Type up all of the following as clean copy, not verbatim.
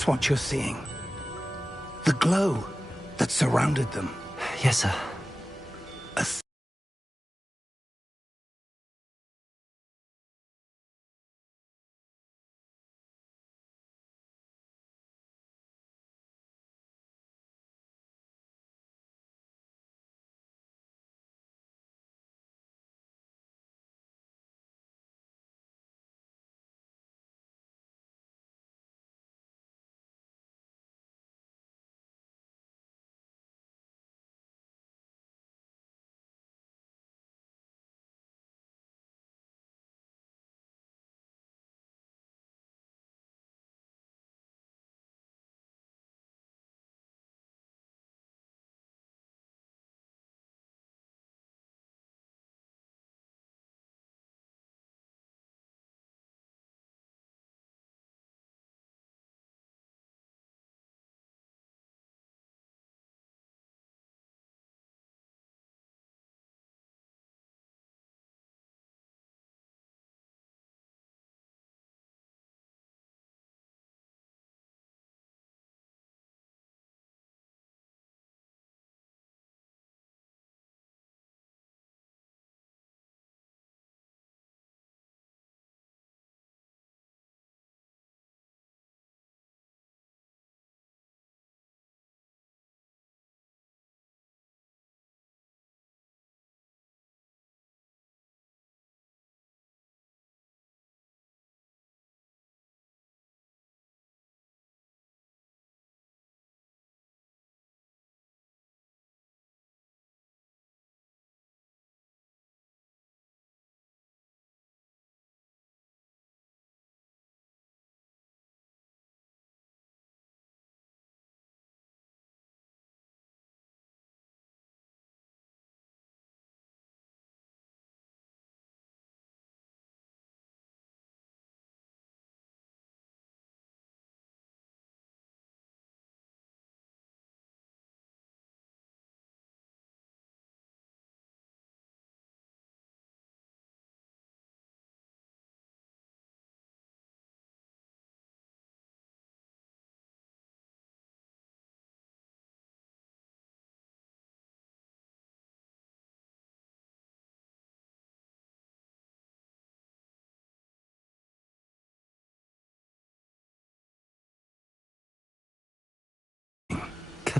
that's what you're seeing. The glow that surrounded them. Yes, sir. A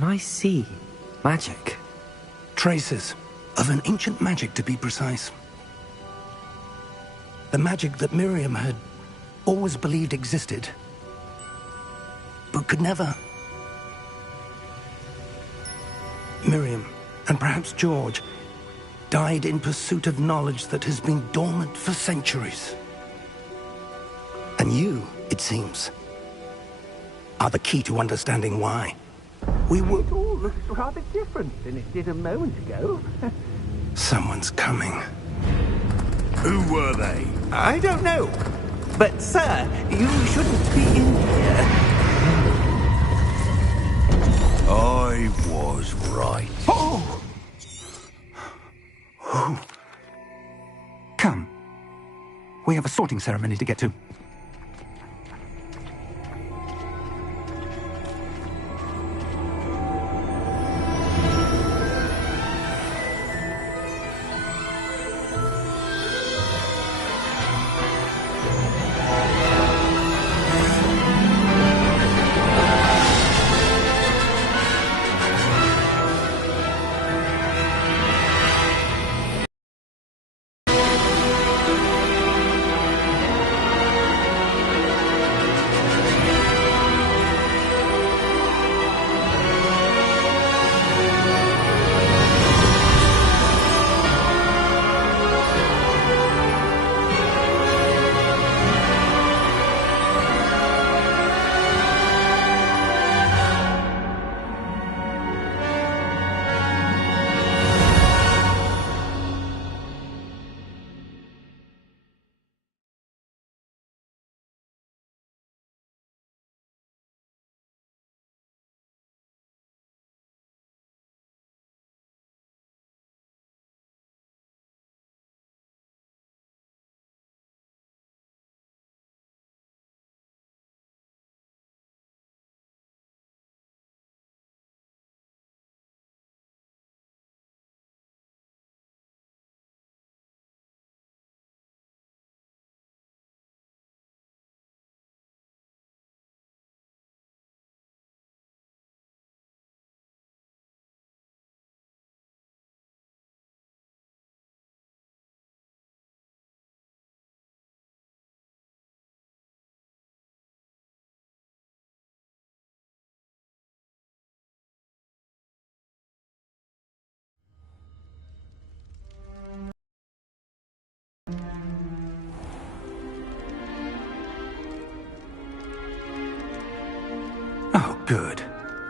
Can I see magic? traces of an ancient magic, to be precise. The magic that Miriam had always believed existed, but could never. Miriam, and perhaps George, died in pursuit of knowledge that has been dormant for centuries. And you, it seems, are the key to understanding why. We were... It all looks rather different than it did a moment ago. Someone's coming. Who were they? I don't know. But, sir, you shouldn't be in here. I was right. Oh! Come. We have a sorting ceremony to get to.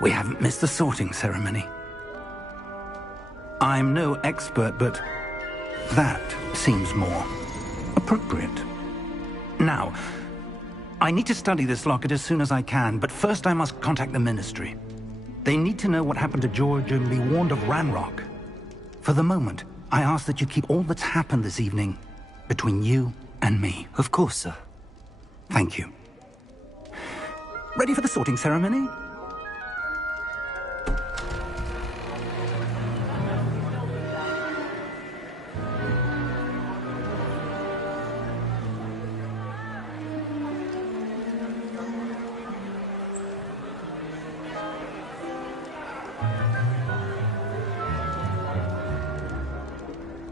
We haven't missed the sorting ceremony. I'm no expert, but that seems more appropriate. Now, I need to study this locket as soon as I can, but first I must contact the Ministry. They need to know what happened to George and be warned of Ranrock. For the moment, I ask that you keep all that's happened this evening between you and me. Of course, sir. Thank you. Ready for the sorting ceremony?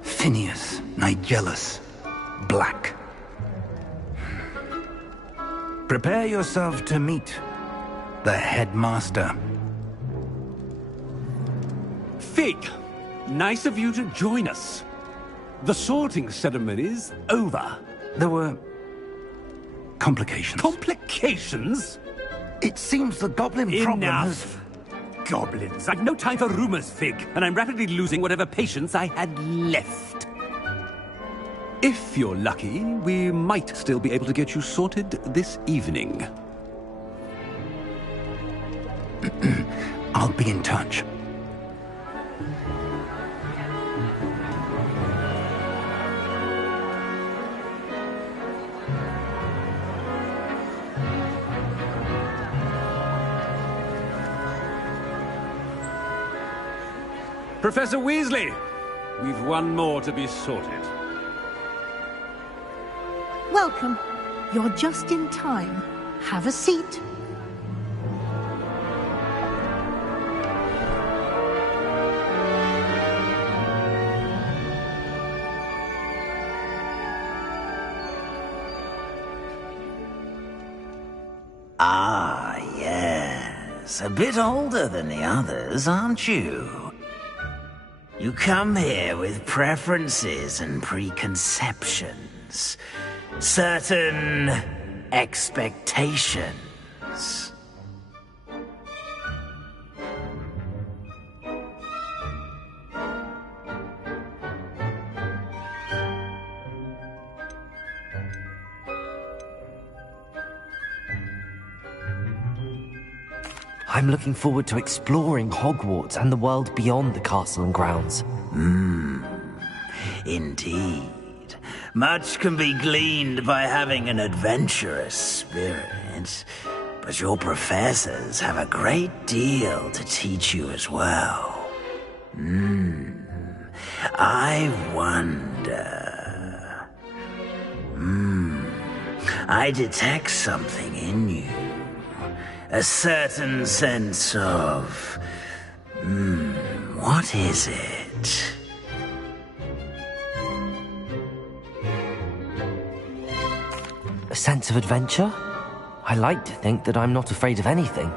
Phineas, Nigellus, Black. Prepare yourself to meet the headmaster. Fig, nice of you to join us. The sorting ceremony's over. There were complications. Complications? It seems the goblin problem has... Enough! Goblins. I've no time for rumors, Fig, and I'm rapidly losing whatever patience I had left. If you're lucky, we might still be able to get you sorted this evening. I'll be in touch. Professor Weasley, we've one more to be sorted. Welcome. You're just in time. Have a seat. Ah, yes. A bit older than the others, aren't you? You come here with preferences and preconceptions. Certain expectations. I'm looking forward to exploring Hogwarts and the world beyond the castle and grounds. Indeed. Much can be gleaned by having an adventurous spirit, but your professors have a great deal to teach you as well. I wonder... I detect something in you. A certain sense of... what is it? A sense of adventure? I like to think that I'm not afraid of anything.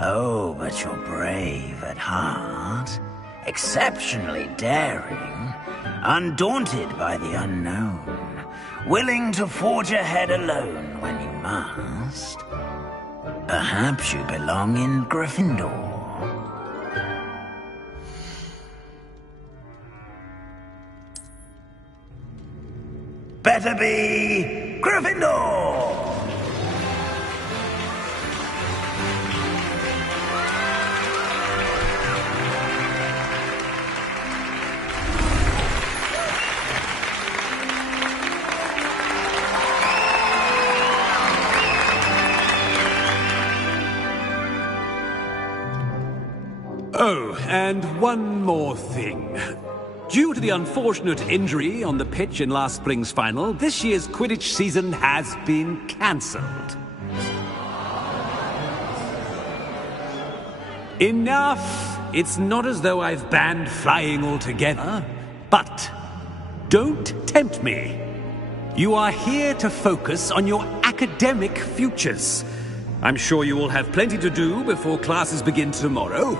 Oh, but you're brave at heart. Exceptionally daring. Undaunted by the unknown. Willing to forge ahead alone when you must. Perhaps you belong in Gryffindor. Better be Gryffindor! Oh, and one more thing. Due to the unfortunate injury on the pitch in last spring's final, this year's Quidditch season has been cancelled. Enough! It's not as though I've banned flying altogether, but don't tempt me. You are here to focus on your academic futures. I'm sure you will have plenty to do before classes begin tomorrow.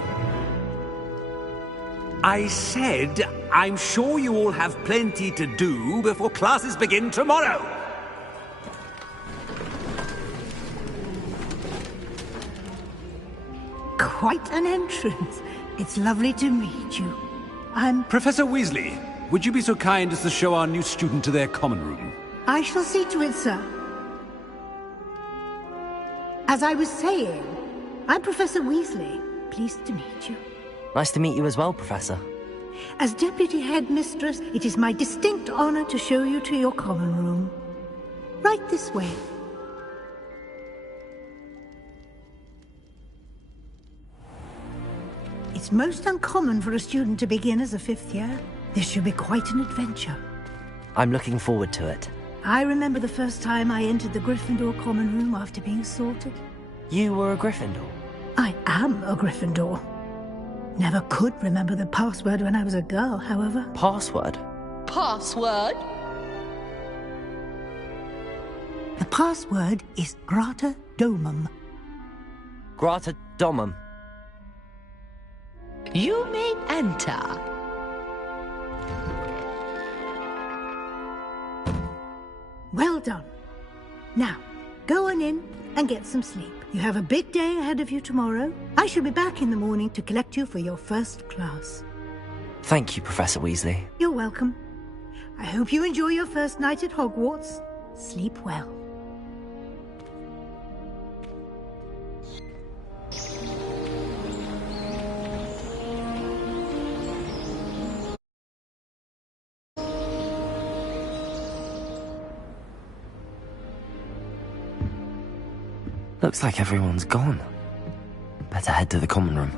I said, I'm sure you all have plenty to do before classes begin tomorrow. Quite an entrance. It's lovely to meet you. Professor Weasley, would you be so kind as to show our new student to their common room? I shall see to it, sir. As I was saying, I'm Professor Weasley. Pleased to meet you. Nice to meet you as well, Professor. As Deputy Headmistress, it is my distinct honor to show you to your common room. Right this way. It's most uncommon for a student to begin as a fifth year. This should be quite an adventure. I'm looking forward to it. I remember the first time I entered the Gryffindor common room after being sorted. You were a Gryffindor? I am a Gryffindor. Never could remember the password when I was a girl, however. Password? Password? The password is Grata Domum. Grata Domum. You may enter. Well done. Now, go on in and get some sleep. You have a big day ahead of you tomorrow. I shall be back in the morning to collect you for your first class. Thank you, Professor Weasley. You're welcome. I hope you enjoy your first night at Hogwarts. Sleep well. Looks like everyone's gone. Better head to the common room.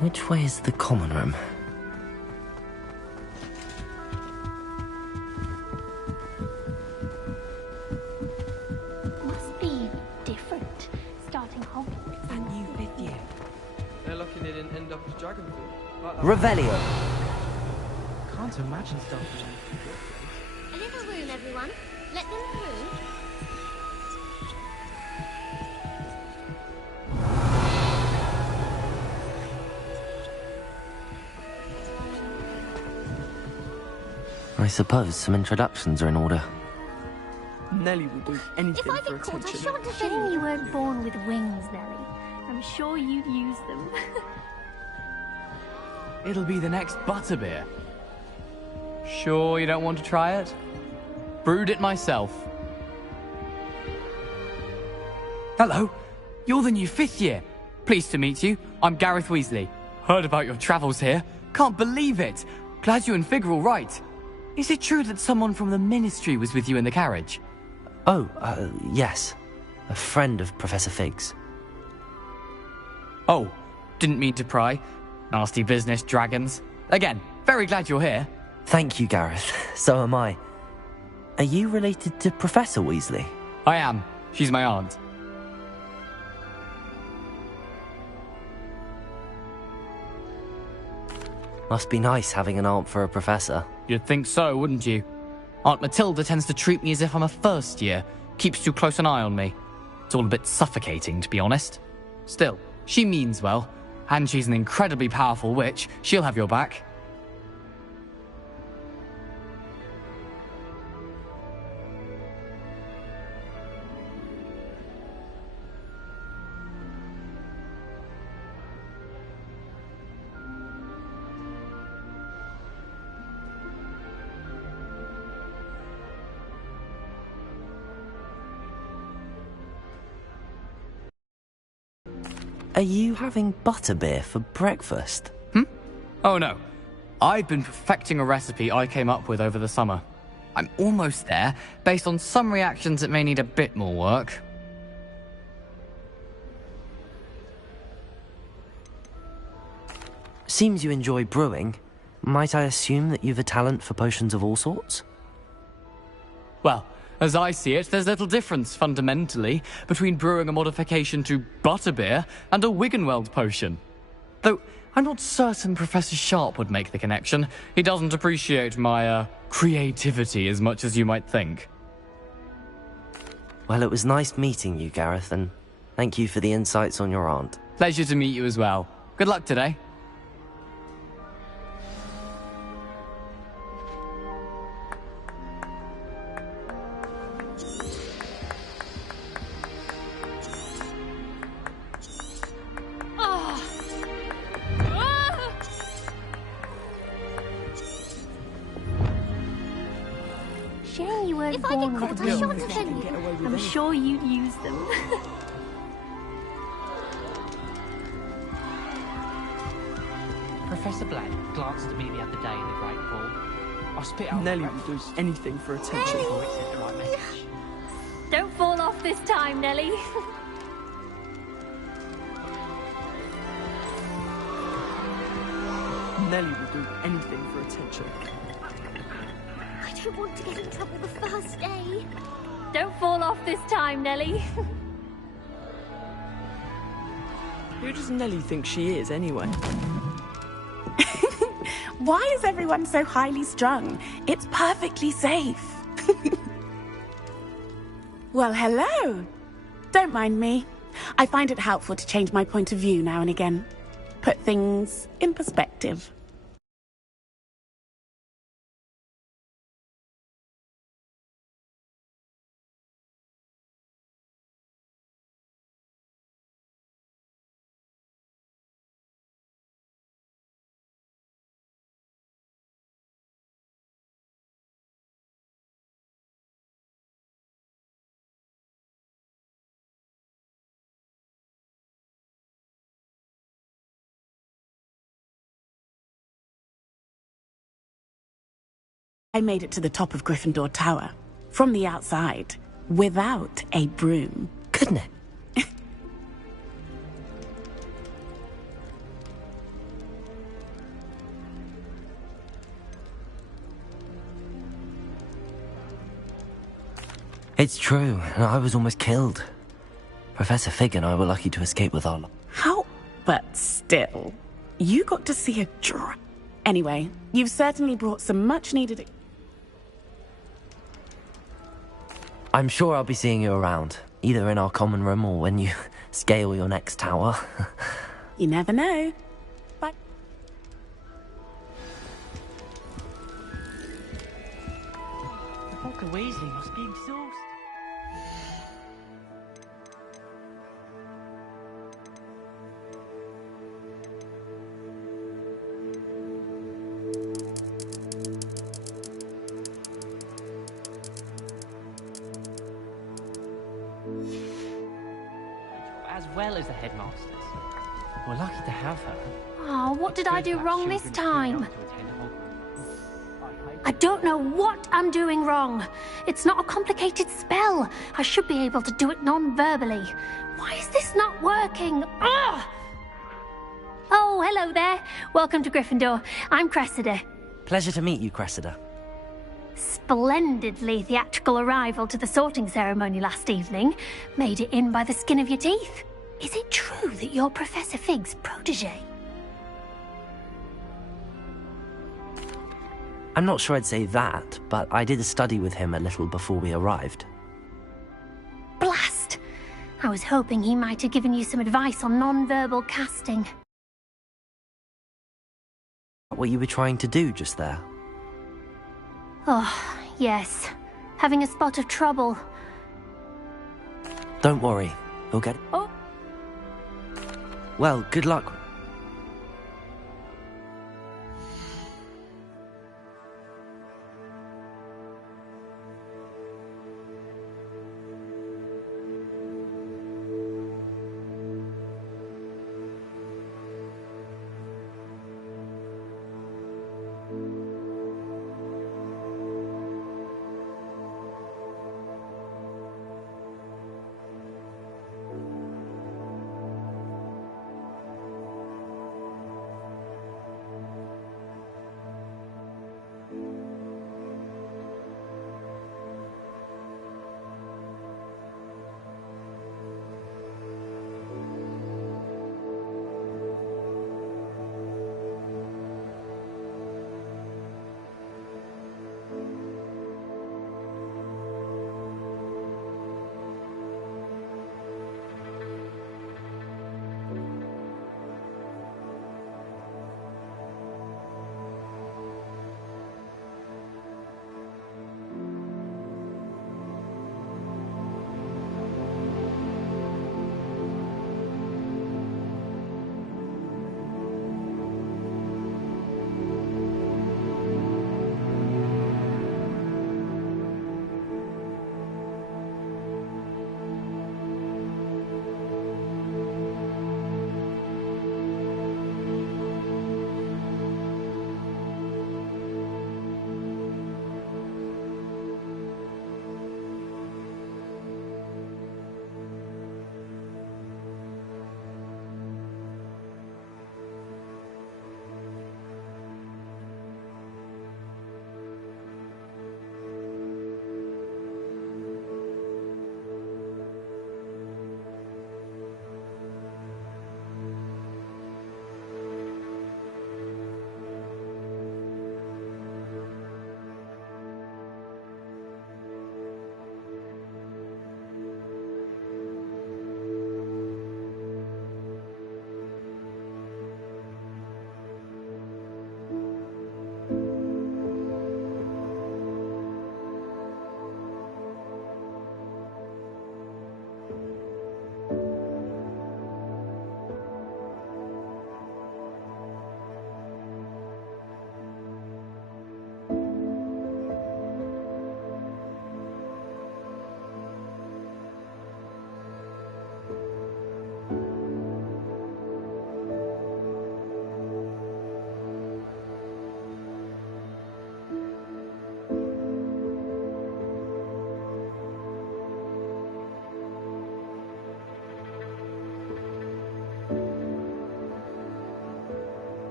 Which way is the common room? Must be different, starting Hogwarts. That new fifth year. They're lucky they didn't end up as Dragonfield. Like Revelio. Can't imagine stuff. A little room, everyone. Let them through. I suppose some introductions are in order. Nelly will do anything If I for get caught, I attention. shan't shame you weren't born with wings, Nelly. I'm sure you'd use them. It'll be the next butterbeer. Sure you don't want to try it? Brewed it myself. Hello, you're the new fifth year. Pleased to meet you. I'm Gareth Weasley. Heard about your travels here. Can't believe it. Glad you and Fig are all right. Is it true that someone from the Ministry was with you in the carriage? Oh, yes. A friend of Professor Fig's. Oh, didn't mean to pry. Nasty business, dragons. Again, very glad you're here. Thank you, Gareth. So am I. Are you related to Professor Weasley? I am. She's my aunt. Must be nice having an aunt for a professor. You'd think so, wouldn't you? Aunt Matilda tends to treat me as if I'm a first year. Keeps too close an eye on me. It's all a bit suffocating, to be honest. Still, she means well. And she's an incredibly powerful witch. She'll have your back. Are you having butterbeer for breakfast? Oh no. I've been perfecting a recipe I came up with over the summer. I'm almost there, based on some reactions that may need a bit more work. Seems you enjoy brewing. Might I assume that you've a talent for potions of all sorts? Well, As I see it, there's little difference, fundamentally, between brewing a modification to butterbeer and a Wiggenweld potion. Though, I'm not certain Professor Sharp would make the connection. He doesn't appreciate my, creativity as much as you might think. Well, it was nice meeting you, Gareth, and thank you for the insights on your aunt. Pleasure to meet you as well. Good luck today. Shame you weren't born with wings, Nelly. I'm sure you'd use them. Professor Black glanced at me the other day in the Great Hall. I spit out Nelly would do anything for attention. before it sent the right message. Don't fall off this time, Nelly. Nelly would do anything for attention. I don't want to get in trouble the first day. Don't fall off this time, Nelly. Who does Nelly think she is, anyway? Why is everyone so highly strung? It's perfectly safe. Well, hello. Don't mind me. I find it helpful to change my point of view now and again. Put things in perspective. I made it to the top of Gryffindor Tower, from the outside, without a broom. Couldn't it? It's true, and I was almost killed. Professor Fig and I were lucky to escape with our... How? But still, you got to see a Anyway, you've certainly brought some much-needed... I'm sure I'll be seeing you around, either in our common room or when you scale your next tower. You never know. Bye. Dr. Weasley must be exhausted. As well as the headmasters. We're lucky to have her. Oh, what did I do wrong this time? I don't know what I'm doing wrong. It's not a complicated spell. I should be able to do it non-verbally. Why is this not working? Ugh! Oh, hello there. Welcome to Gryffindor. I'm Cressida. Pleasure to meet you, Cressida. Splendidly theatrical arrival to the sorting ceremony last evening. Made it in by the skin of your teeth. Is it true that you're Professor Fig's protege? I'm not sure I'd say that, but I did study with him a little before we arrived. Blast! I was hoping he might have given you some advice on non-verbal casting. What you were trying to do just there? Oh, yes. Having a spot of trouble. Don't worry, you'll get... Oh! Well, good luck.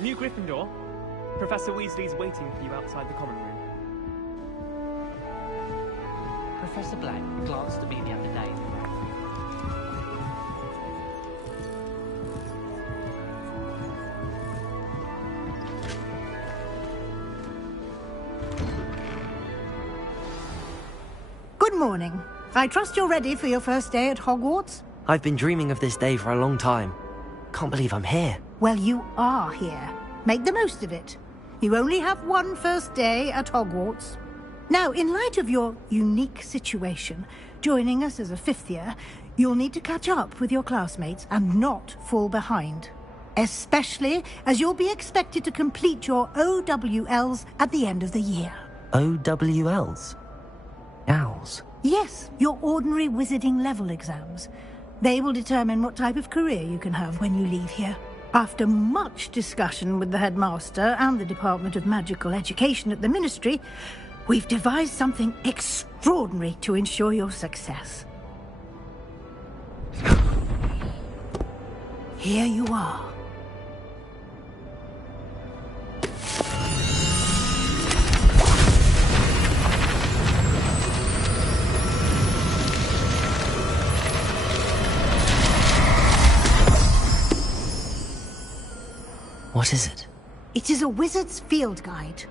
New Gryffindor. Professor Weasley's waiting for you outside the common room. Professor Black glanced at me the other day. Good morning. I trust you're ready for your first day at Hogwarts? I've been dreaming of this day for a long time. Can't believe I'm here. Well, you are here. Make the most of it. You only have one first day at Hogwarts. Now, in light of your unique situation, joining us as a fifth year, you'll need to catch up with your classmates and not fall behind. Especially as you'll be expected to complete your OWLs at the end of the year. OWLs? Owls? Yes, your ordinary wizarding level exams. They will determine what type of career you can have when you leave here. After much discussion with the headmaster and the Department of Magical Education at the Ministry, we've devised something extraordinary to ensure your success. Here you are. What is it? It is a wizard's field guide.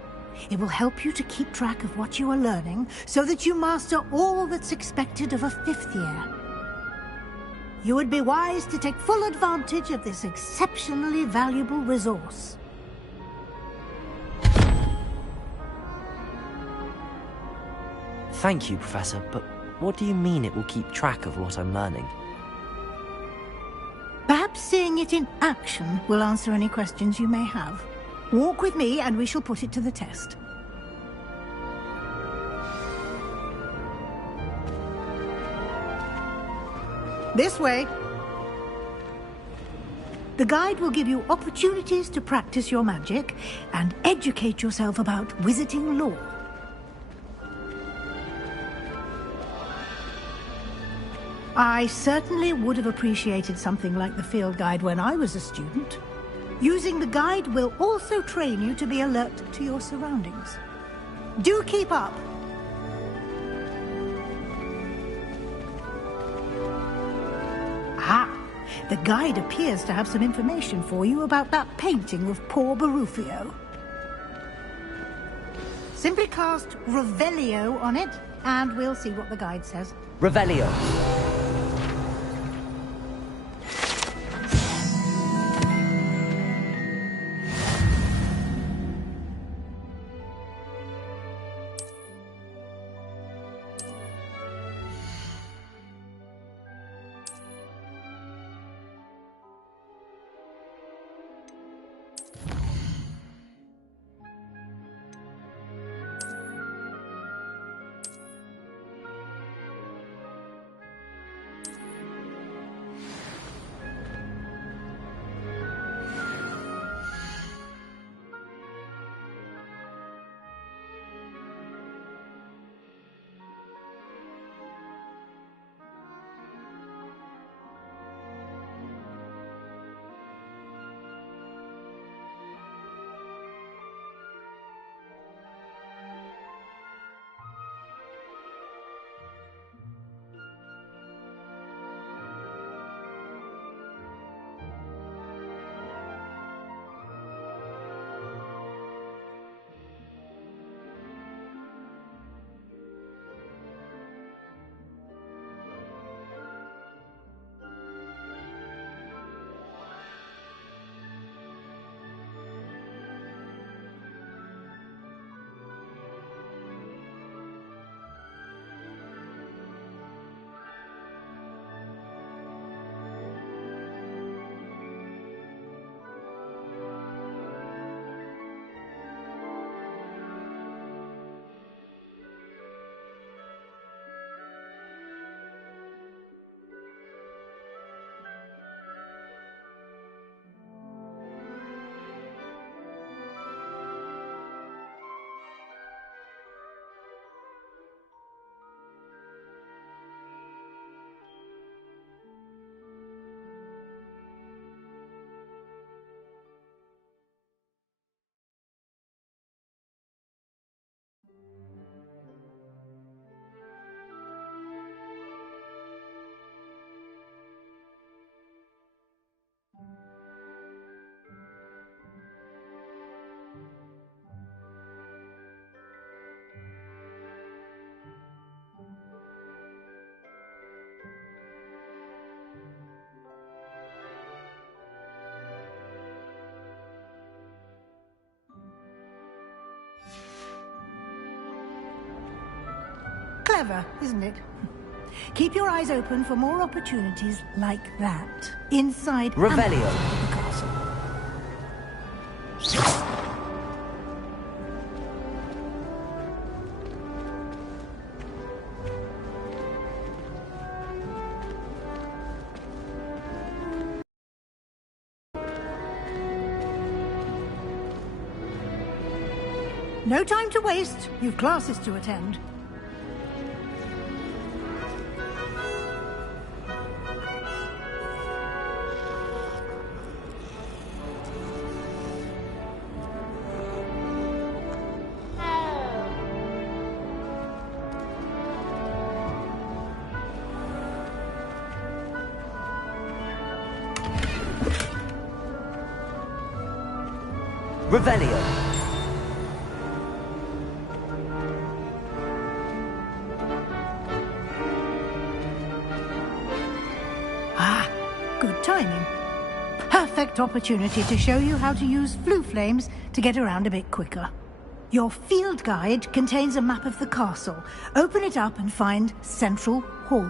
It will help you to keep track of what you are learning so that you master all that's expected of a fifth year. You would be wise to take full advantage of this exceptionally valuable resource. Thank you, Professor, but what do you mean it will keep track of what I'm learning? Perhaps seeing it in action will answer any questions you may have. Walk with me and we shall put it to the test. This way. The guide will give you opportunities to practice your magic and educate yourself about wizarding lore. I certainly would have appreciated something like the field guide when I was a student. Using the guide will also train you to be alert to your surroundings. Do keep up. Ah, the guide appears to have some information for you about that painting of poor Barufio. Simply cast Revelio on it, and we'll see what the guide says. Revelio. Clever, isn't it? Keep your eyes open for more opportunities like that, inside and Revelio. outside the castle. No time to waste. You've classes to attend. Revelio. Ah, good timing. Perfect opportunity to show you how to use flue flames to get around a bit quicker. Your field guide contains a map of the castle. Open it up and find Central Hall.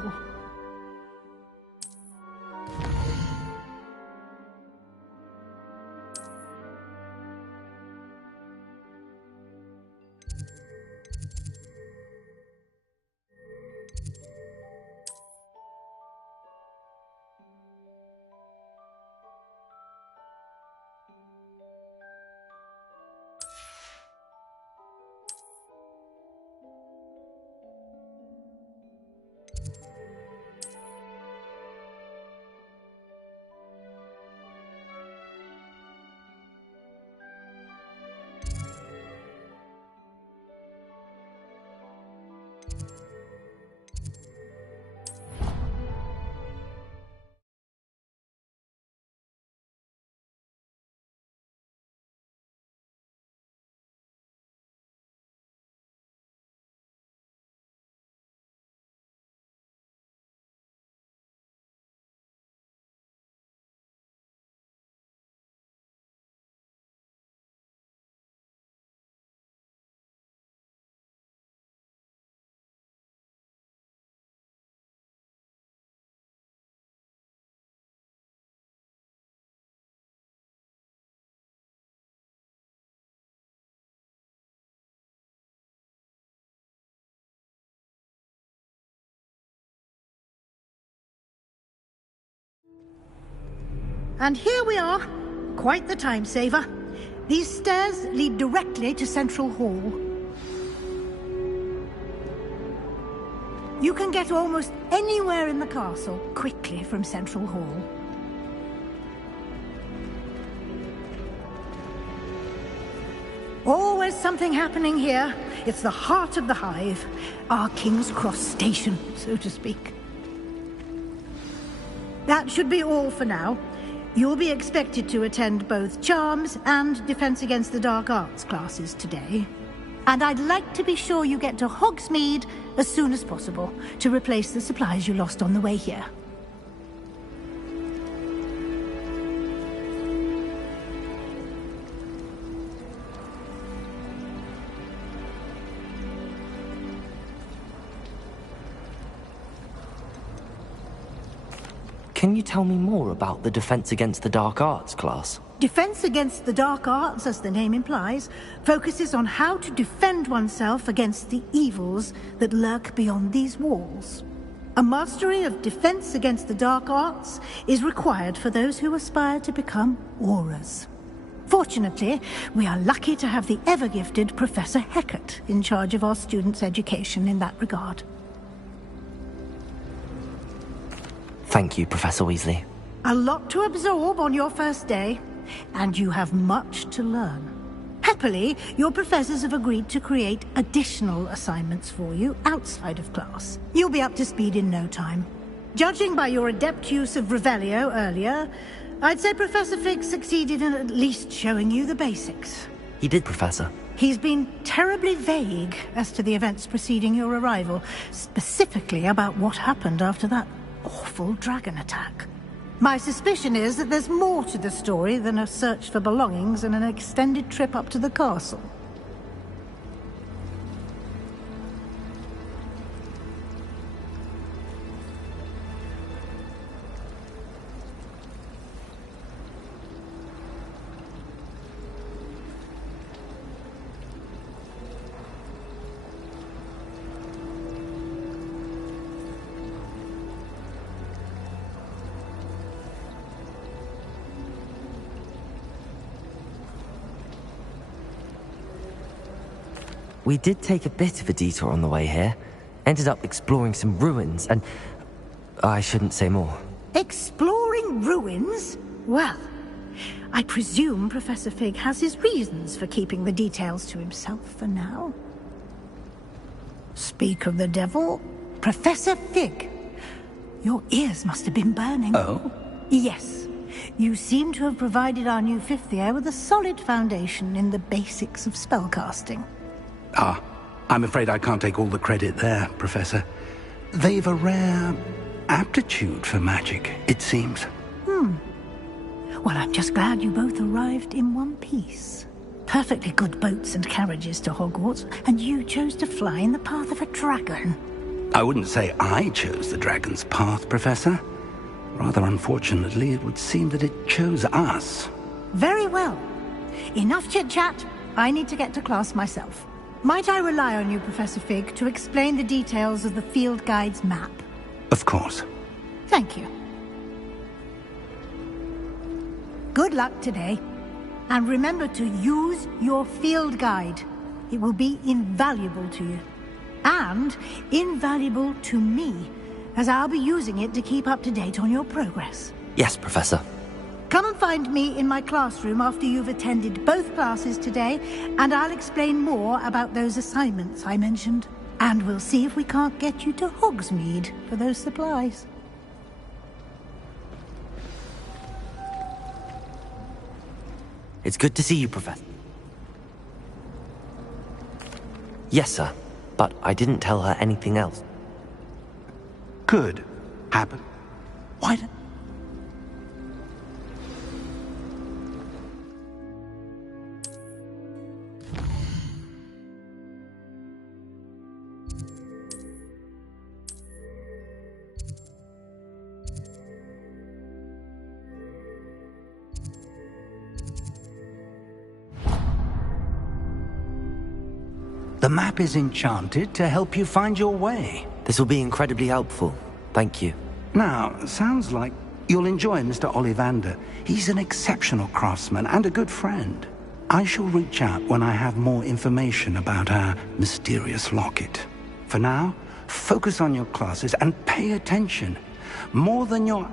And here we are. Quite the time saver. These stairs lead directly to Central Hall. You can get almost anywhere in the castle quickly from Central Hall. Always something happening here. It's the heart of the hive. Our King's Cross station, so to speak. That should be all for now. You'll be expected to attend both Charms and Defense Against the Dark Arts classes today. And I'd like to be sure you get to Hogsmeade as soon as possible to replace the supplies you lost on the way here. Can you tell me more about the Defense Against the Dark Arts class? Defense Against the Dark Arts, as the name implies, focuses on how to defend oneself against the evils that lurk beyond these walls. A mastery of Defense Against the Dark Arts is required for those who aspire to become Aurors. Fortunately, we are lucky to have the ever-gifted Professor Hecat in charge of our students' education in that regard. Thank you, Professor Weasley. A lot to absorb on your first day, and you have much to learn. Happily, your professors have agreed to create additional assignments for you outside of class. You'll be up to speed in no time. Judging by your adept use of Revelio earlier, I'd say Professor Fig succeeded in at least showing you the basics. He did, Professor. He's been terribly vague as to the events preceding your arrival, specifically about what happened after that awful dragon attack. My suspicion is that there's more to the story than a search for belongings and an extended trip up to the castle. we did take a bit of a detour on the way here. Ended up exploring some ruins, and I shouldn't say more. Exploring ruins? Well, I presume Professor Fig has his reasons for keeping the details to himself for now. Speak of the devil, Professor Fig. Your ears must have been burning. Oh? Yes. You seem to have provided our new fifth year with a solid foundation in the basics of spellcasting. Ah, I'm afraid I can't take all the credit there, Professor. They've a rare aptitude for magic, it seems. Well, I'm just glad you both arrived in one piece. Perfectly good boats and carriages to Hogwarts, and you chose to fly in the path of a dragon. I wouldn't say I chose the dragon's path, Professor. Rather unfortunately, it would seem that it chose us. Very well. Enough chit-chat. I need to get to class myself. Might I rely on you, Professor Fig, to explain the details of the field guide's map? Of course. Thank you. Good luck today. And remember to use your field guide. It will be invaluable to you. And invaluable to me, as I'll be using it to keep up to date on your progress. Yes, Professor. Come and find me in my classroom after you've attended both classes today, and I'll explain more about those assignments I mentioned. And we'll see if we can't get you to Hogsmeade for those supplies. It's good to see you, Professor. Yes, sir. But I didn't tell her anything else. Could happen. Why don't... The map is enchanted to help you find your way. This will be incredibly helpful. Thank you. Now, sounds like you'll enjoy Mr. Ollivander. He's an exceptional craftsman and a good friend. I shall reach out when I have more information about our mysterious locket. For now, focus on your classes and pay attention. More than your...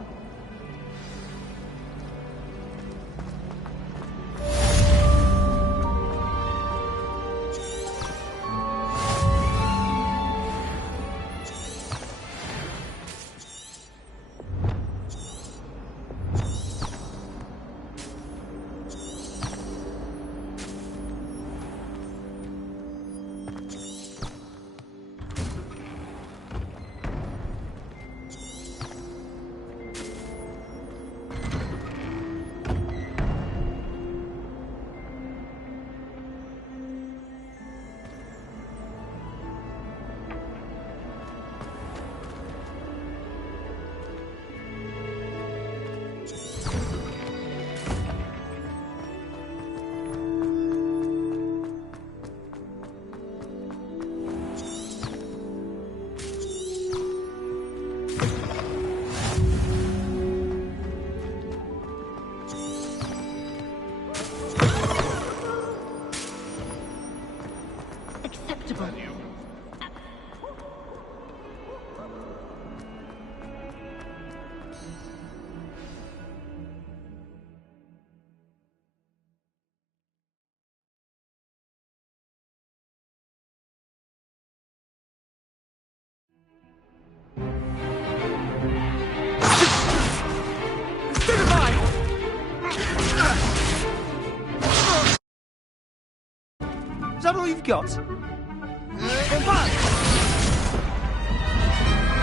Is that all you've got?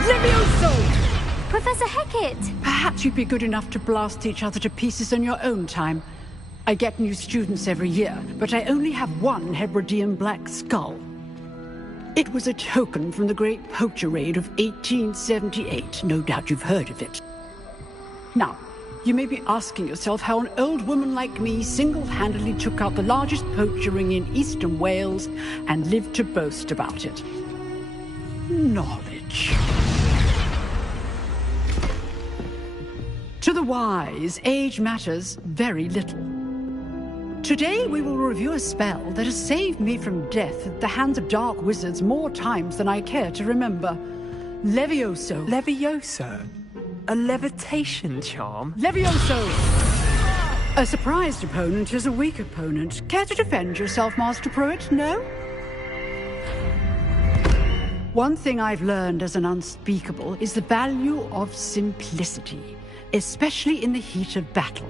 Levioso! Professor Hecat! Perhaps you'd be good enough to blast each other to pieces on your own time. I get new students every year, but I only have one Hebridean black skull. It was a token from the Great Poacher Raid of 1878. No doubt you've heard of it. Now, you may be asking yourself how an old woman like me single-handedly took out the largest poacher ring in eastern Wales and lived to boast about it. Knowledge. To the wise, age matters very little. Today we will review a spell that has saved me from death at the hands of dark wizards more times than I care to remember. Levioso. Levioso? A levitation charm? Levioso! A surprised opponent is a weak opponent. Care to defend yourself, Master Pruitt? No? One thing I've learned as an unspeakable is the value of simplicity, especially in the heat of battle.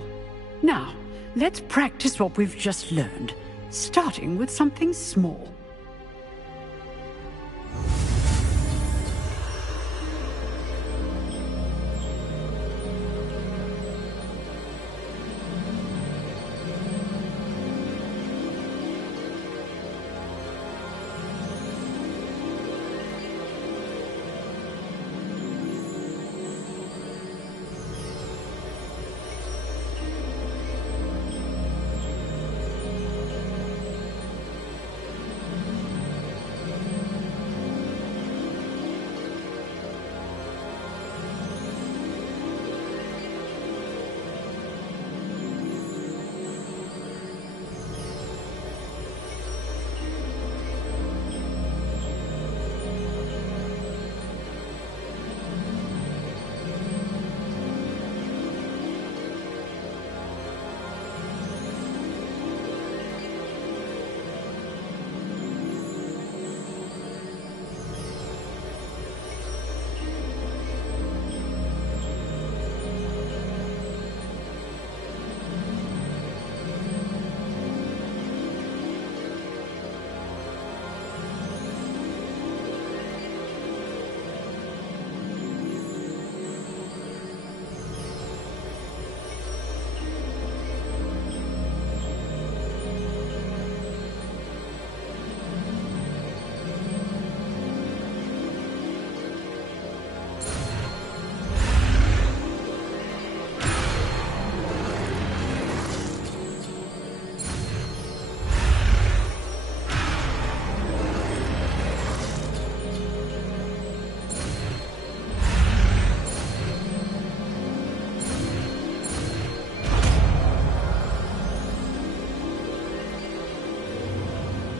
Now, let's practice what we've just learned, starting with something small.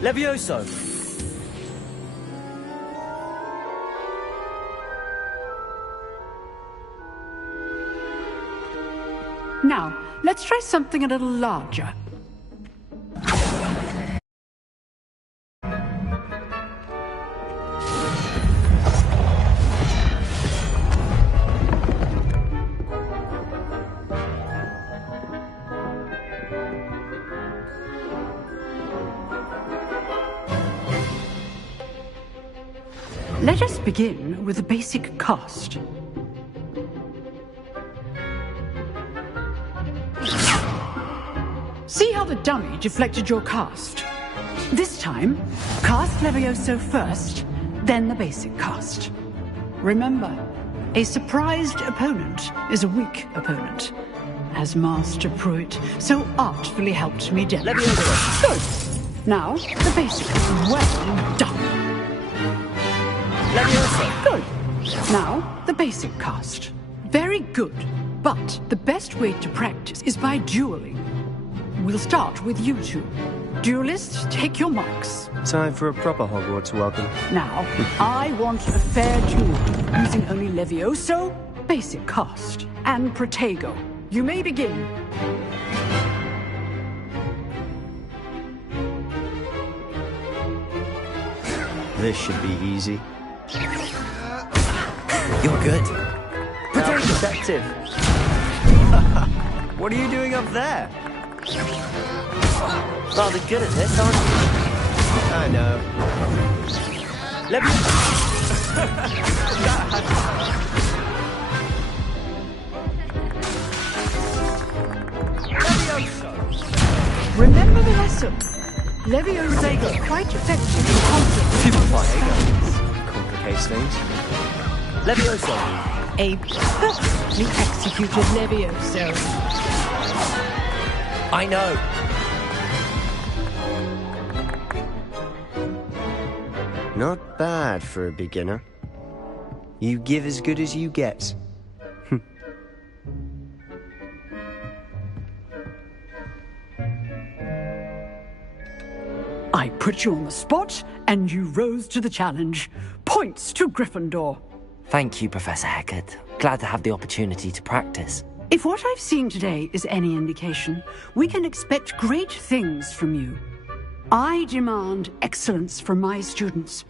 Levioso! Now, let's try something a little larger. Let us begin with the basic cast. See how the dummy deflected your cast? This time, cast Levioso first, then the basic cast. Remember, a surprised opponent is a weak opponent, as Master Pruitt so artfully helped me demonstrate. Levioso! Good. Now, the basic. Well done. Levioso! Good. Now, the basic cast. Very good. But the best way to practice is by dueling. We'll start with you two. Duelists, take your marks. Time for a proper Hogwarts welcome. Now, I want a fair duel, using only Levioso, basic cast, and Protego. You may begin. This should be easy. You're good. Detective! What are you doing up there? Rather good at this, aren't you? I know. Remember the lesson. Levioso is quite effective in conflict. Complicates things. Levioso! A perfectly executed Levioso. I know. Not bad for a beginner. You give as good as you get. I put you on the spot, and you rose to the challenge. Points to Gryffindor. Thank you, Professor Hecat. Glad to have the opportunity to practice. If what I've seen today is any indication, we can expect great things from you. I demand excellence from my students.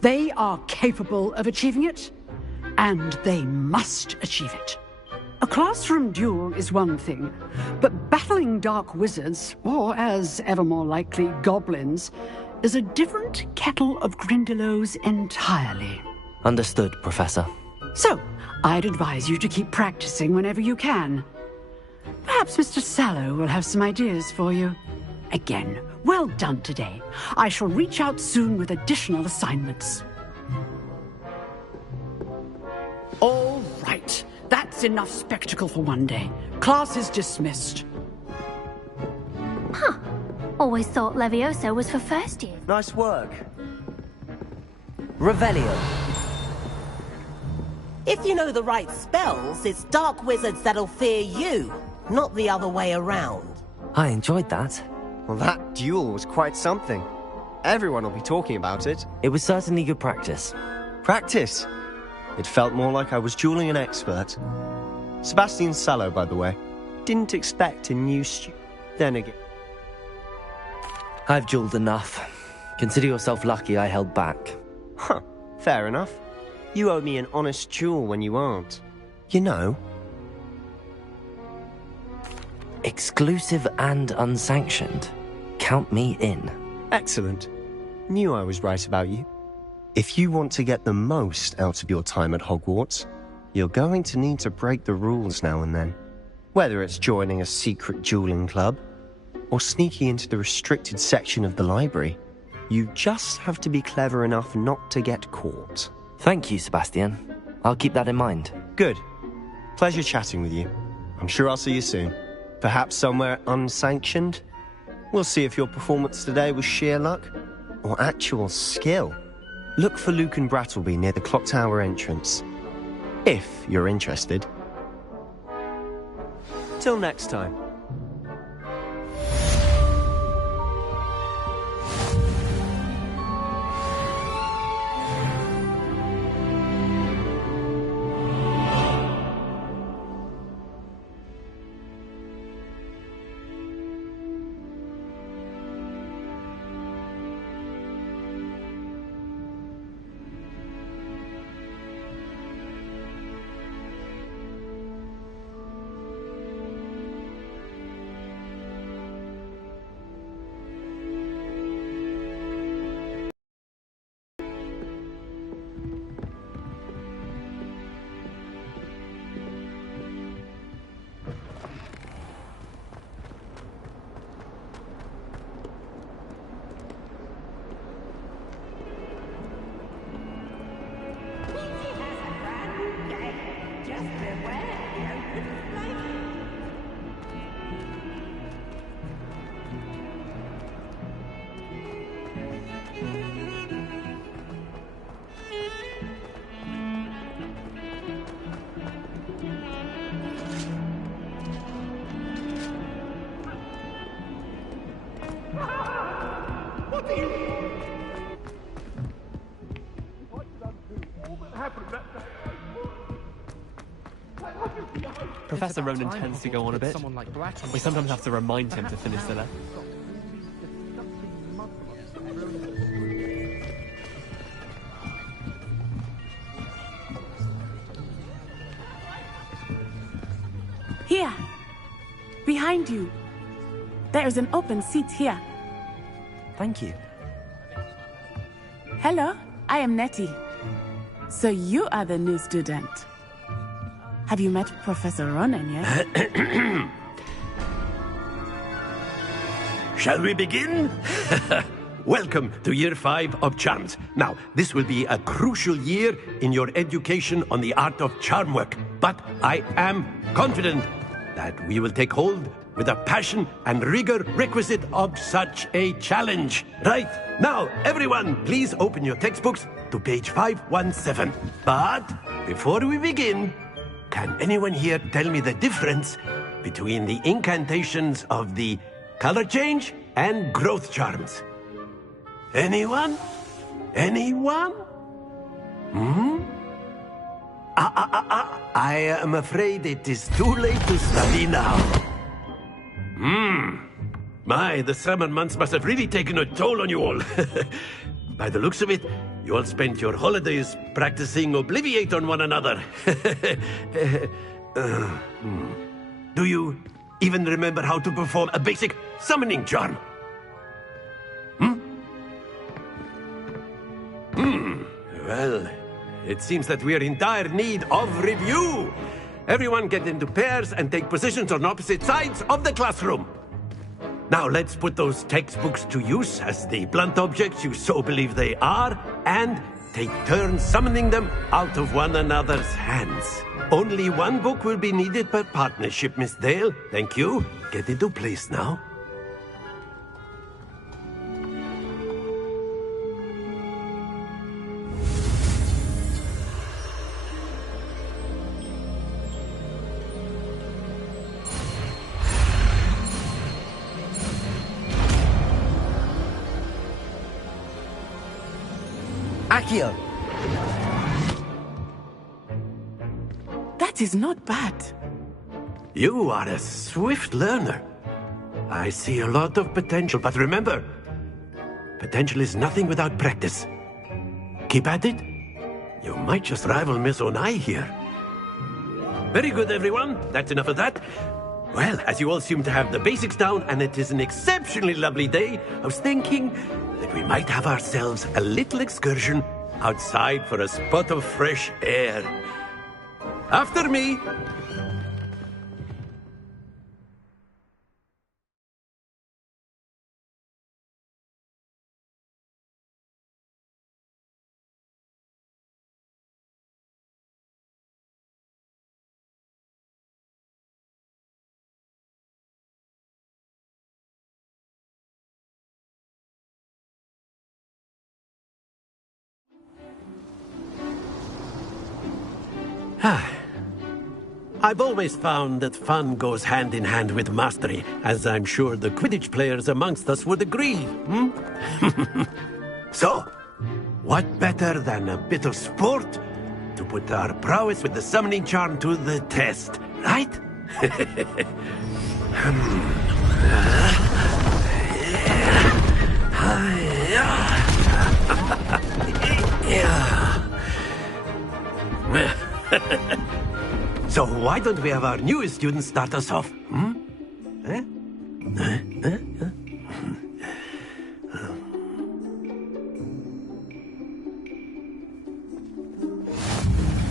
They are capable of achieving it, and they must achieve it. A classroom duel is one thing, but battling dark wizards, or as ever more likely, goblins, is a different kettle of Grindylows entirely. Understood, Professor. So, I'd advise you to keep practicing whenever you can. Perhaps Mr. Sallow will have some ideas for you. Again, well done today. I shall reach out soon with additional assignments. All right. That's enough spectacle for one day. Class is dismissed. Huh. Always thought Levioso was for first year. Nice work. Revelio. If you know the right spells, it's dark wizards that'll fear you, not the other way around. I enjoyed that. Well, that duel was quite something. Everyone will be talking about it. It was certainly good practice. Practice? It felt more like I was dueling an expert. Sebastian Sallow, by the way. Didn't expect a new Then again... I've dueled enough. Consider yourself lucky I held back. Huh. Fair enough. You owe me an honest duel when you aren't. You know... Exclusive and unsanctioned. Count me in. Excellent. Knew I was right about you. If you want to get the most out of your time at Hogwarts, you're going to need to break the rules now and then. Whether it's joining a secret dueling club, or sneaking into the restricted section of the library, you just have to be clever enough not to get caught. Thank you, Sebastian. I'll keep that in mind. Good. Pleasure chatting with you. I'm sure I'll see you soon. Perhaps somewhere unsanctioned? We'll see if your performance today was sheer luck, or actual skill. Look for Luke and Brattleby near the clock tower entrance. If you're interested. Till next time. Professor Ronan tends to go on a bit. We sometimes have to remind him to finish the lesson. Here. Behind you. There is an open seat here. Thank you. Hello, I am Nettie. So you are the new student. Have you met Professor Ronan yet? Shall we begin? Welcome to Year 5 of Charms. Now, this will be a crucial year in your education on the art of charm work. But I am confident that we will take hold with the passion and rigor requisite of such a challenge. Right, now, everyone, please open your textbooks to page 517. But before we begin, can anyone here tell me the difference between the incantations of the color change and growth charms? Anyone? Anyone? Hmm? I am afraid it is too late to study now. My, the summer months must have really taken a toll on you all. By the looks of it, you all spent your holidays practicing Obliviate on one another. Do you even remember how to perform a basic summoning charm? Well, it seems that we are in dire need of review. Everyone get into pairs and take positions on opposite sides of the classroom. Now let's put those textbooks to use as the blunt objects you so believe they are, and take turns summoning them out of one another's hands. Only one book will be needed per partnership, Miss Dale. Thank you. Get into place now. Accio! That is not bad. You are a swift learner. I see a lot of potential, but remember, potential is nothing without practice. Keep at it. You might just rival Miss Onai here. Very good, everyone. That's enough of that. Well, as you all seem to have the basics down, and it is an exceptionally lovely day, I was thinking that we might have ourselves a little excursion outside for a spot of fresh air. After me! I've always found that fun goes hand in hand with mastery, as I'm sure the Quidditch players amongst us would agree. So, what better than a bit of sport to put our prowess with the summoning charm to the test, right? So why don't we have our newest students start us off?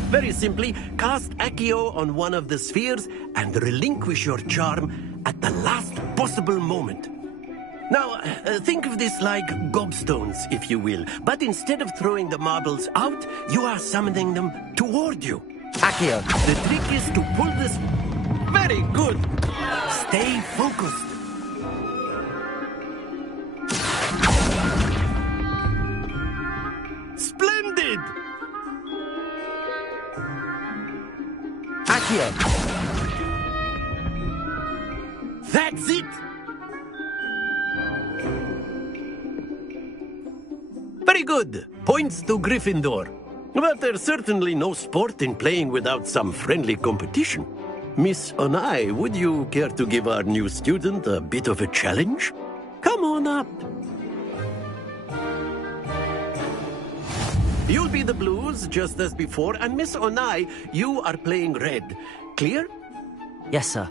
Very simply, cast Accio on one of the spheres and relinquish your charm at the last possible moment. Now, think of this like gobstones, if you will. But instead of throwing the marbles out, you are summoning them toward you. Accio! The trick is to pull this... Very good! Stay focused. Splendid! Accio! That's it! Very good. Points to Gryffindor. But there's certainly no sport in playing without some friendly competition. Miss Onai, would you care to give our new student a bit of a challenge? Come on up. You'll be the blues, just as before, and Miss Onai, you are playing red. Clear? Yes, sir.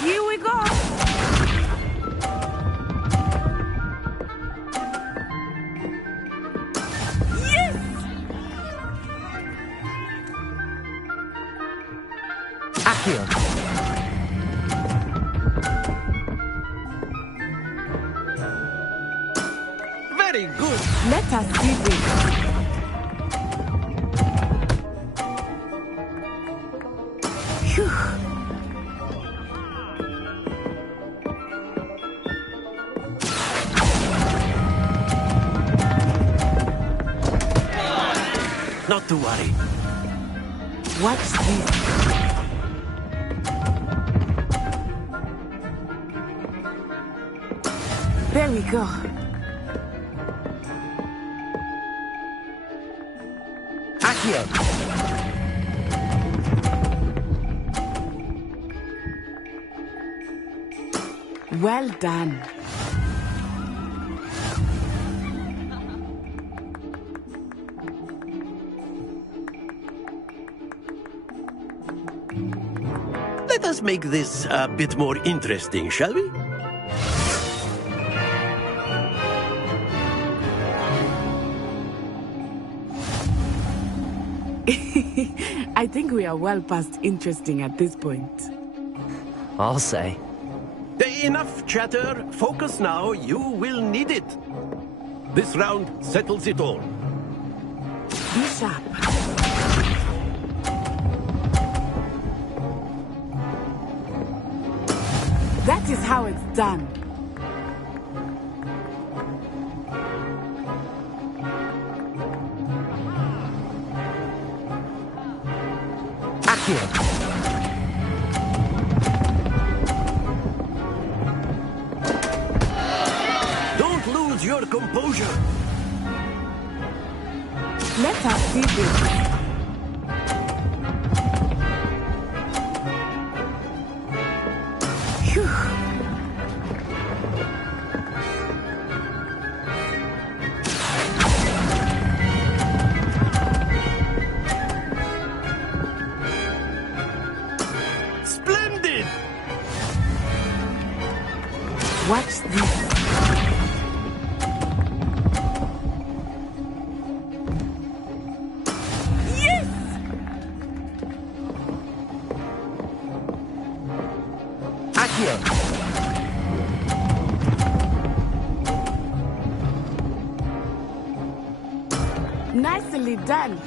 Here we go! Yes! Accio! Very good. Let us do this. Phew. Not to worry. Watch this. we go. Accio! Well done. Let us make this a bit more interesting, shall we? I think we are well past interesting at this point. I'll say. Enough chatter. Focus now. You will need it. This round settles it all. Be sharp. That is how it's done. Accio! Your composure. Let us see this. Phew. Splendid. Watch this. Nicely done.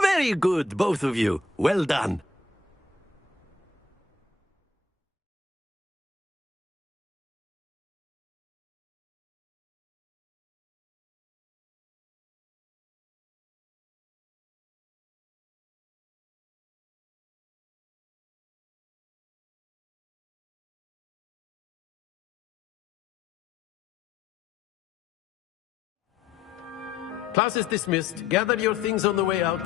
Very good, both of you. Well done. Class is dismissed. Gather your things on the way out.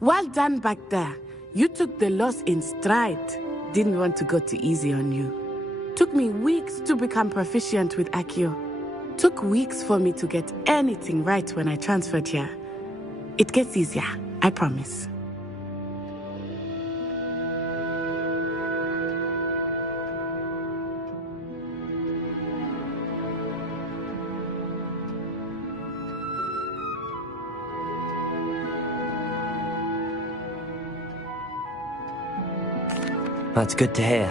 Well done back there. You took the loss in stride. Didn't want to go too easy on you. Took me weeks to become proficient with Accio. Took weeks for me to get anything right when I transferred here. It gets easier, I promise. That's good to hear.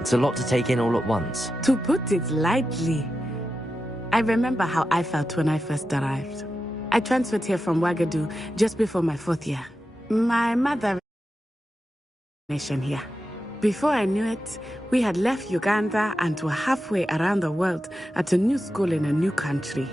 It's a lot to take in all at once. To put it lightly, I remember how I felt when I first arrived. I transferred here from Wagadu just before my 4th year. My mother nation here. Before I knew it, we had left Uganda and were halfway around the world at a new school in a new country.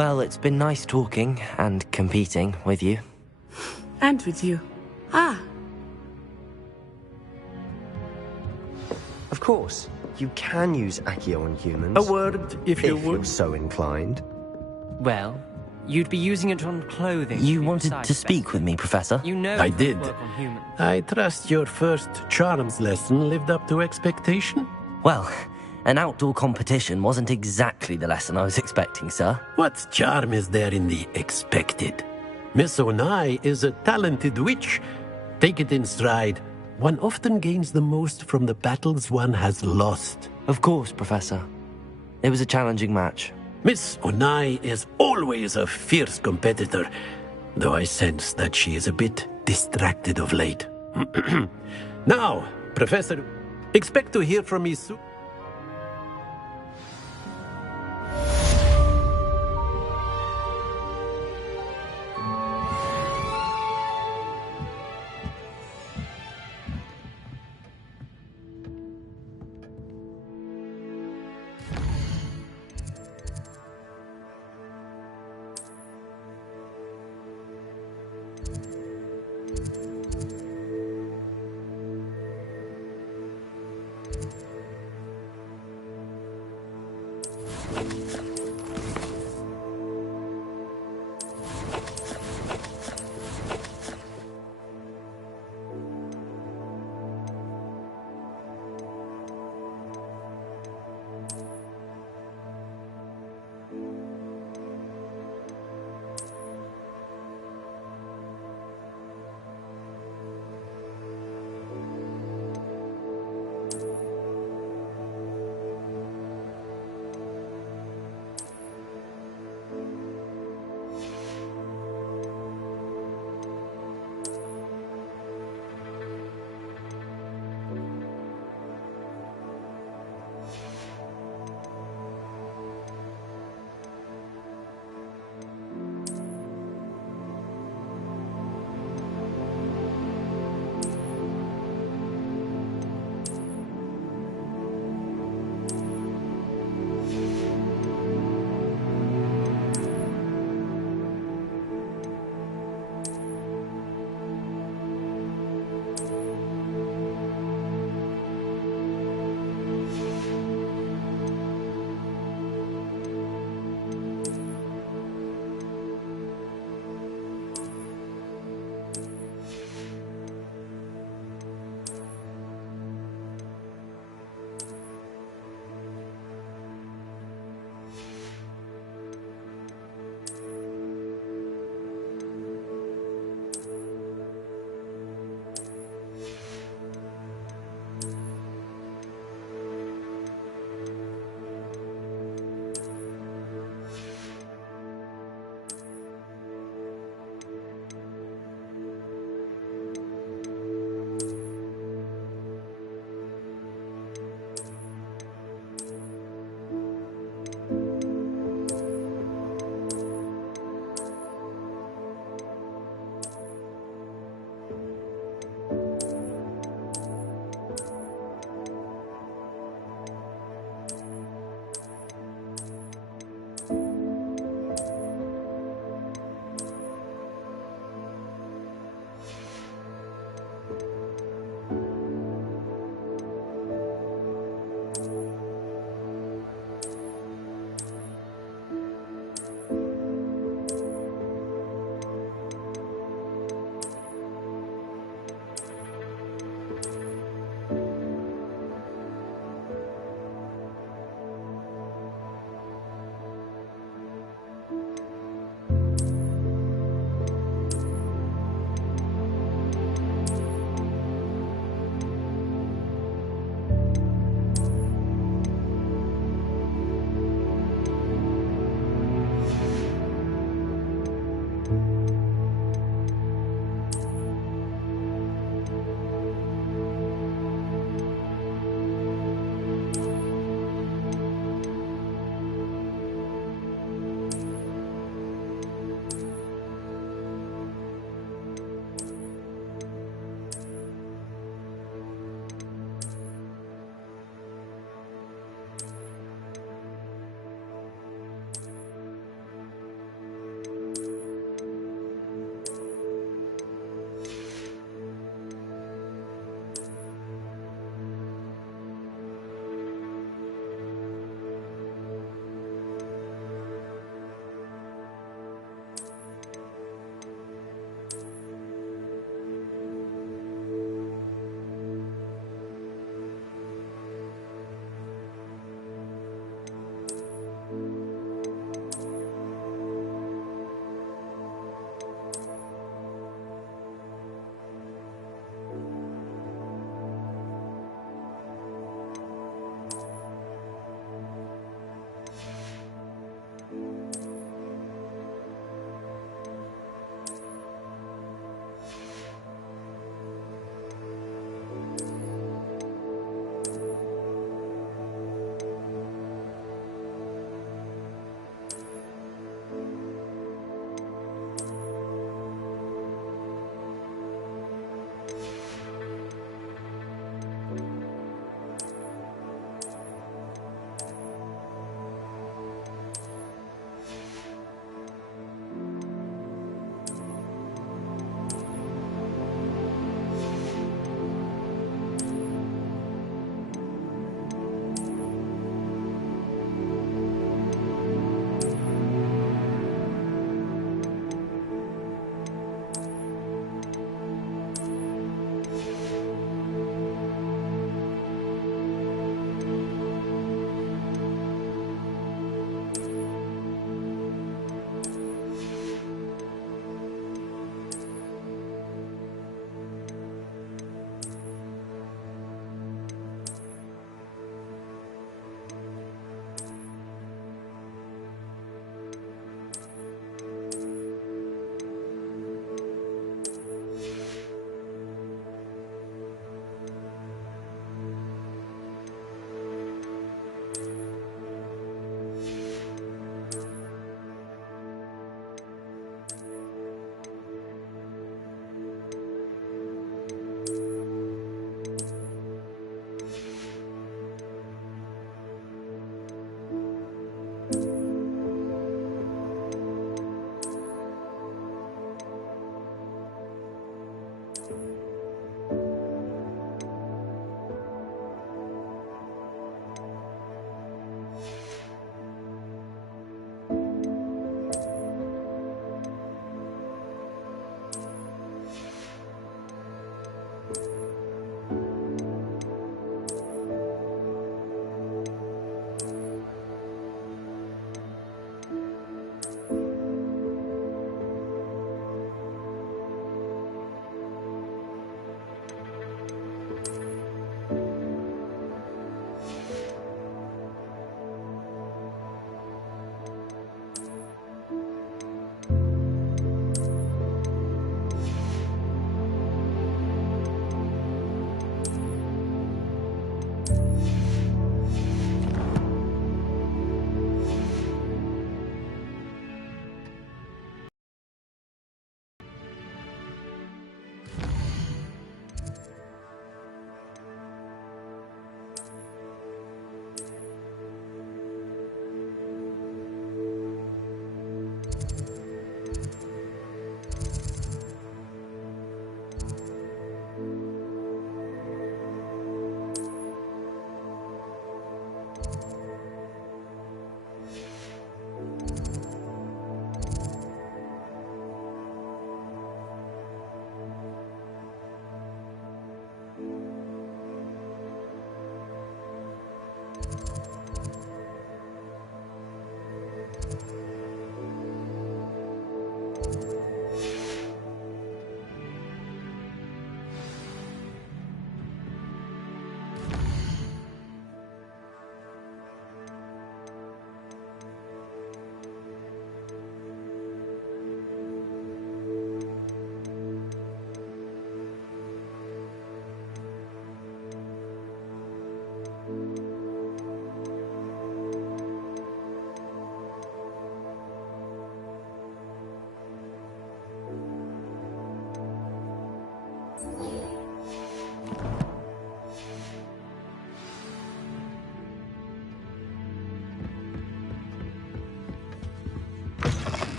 Well, it's been nice talking and competing with you. And with you. Ah. Of course, you can use Accio on humans. A word, if you would. You're so inclined. Well, you'd be using it on clothing. You wanted to speak with me, Professor? You know I it did. won't work on humans. I trust your first charms lesson lived up to expectation? Well, an outdoor competition wasn't exactly the lesson I was expecting, sir. What charm is there in the expected? Miss Onai is a talented witch. Take it in stride. One often gains the most from the battles one has lost. Of course, Professor. It was a challenging match. Miss Onai is always a fierce competitor, though I sense that she is a bit distracted of late. Now, Professor, expect to hear from me soon.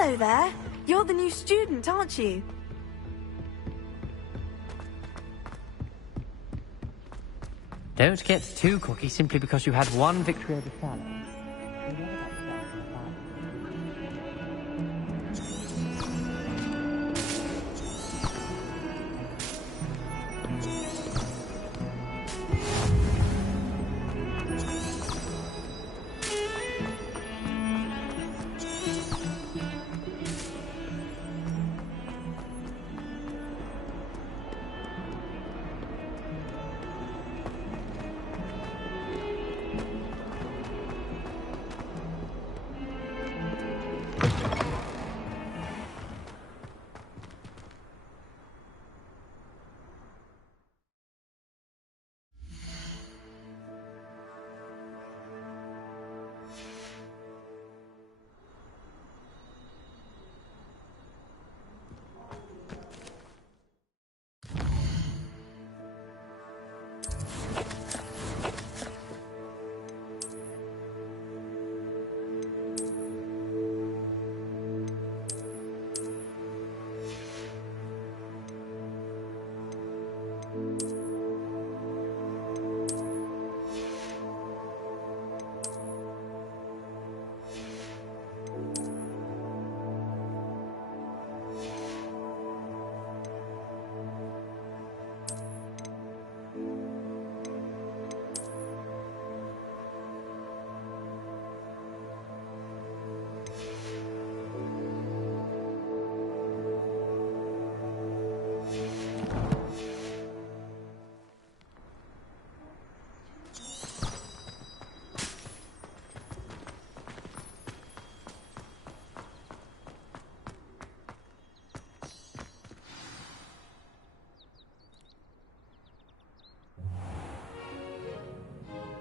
Hello there. You're the new student, aren't you? Don't get too cocky simply because you had one victory over Salah.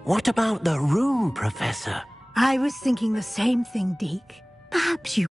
What about the room, Professor? I was thinking the same thing, Deke. Perhaps you...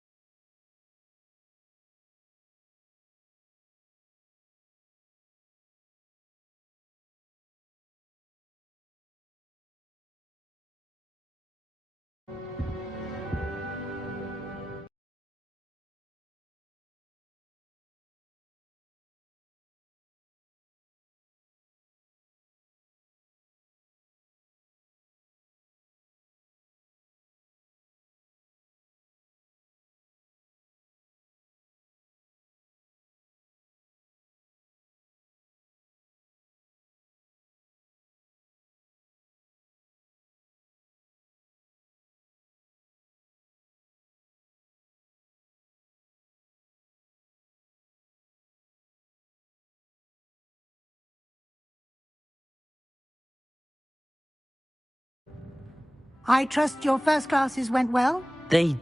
I trust your first classes went well? They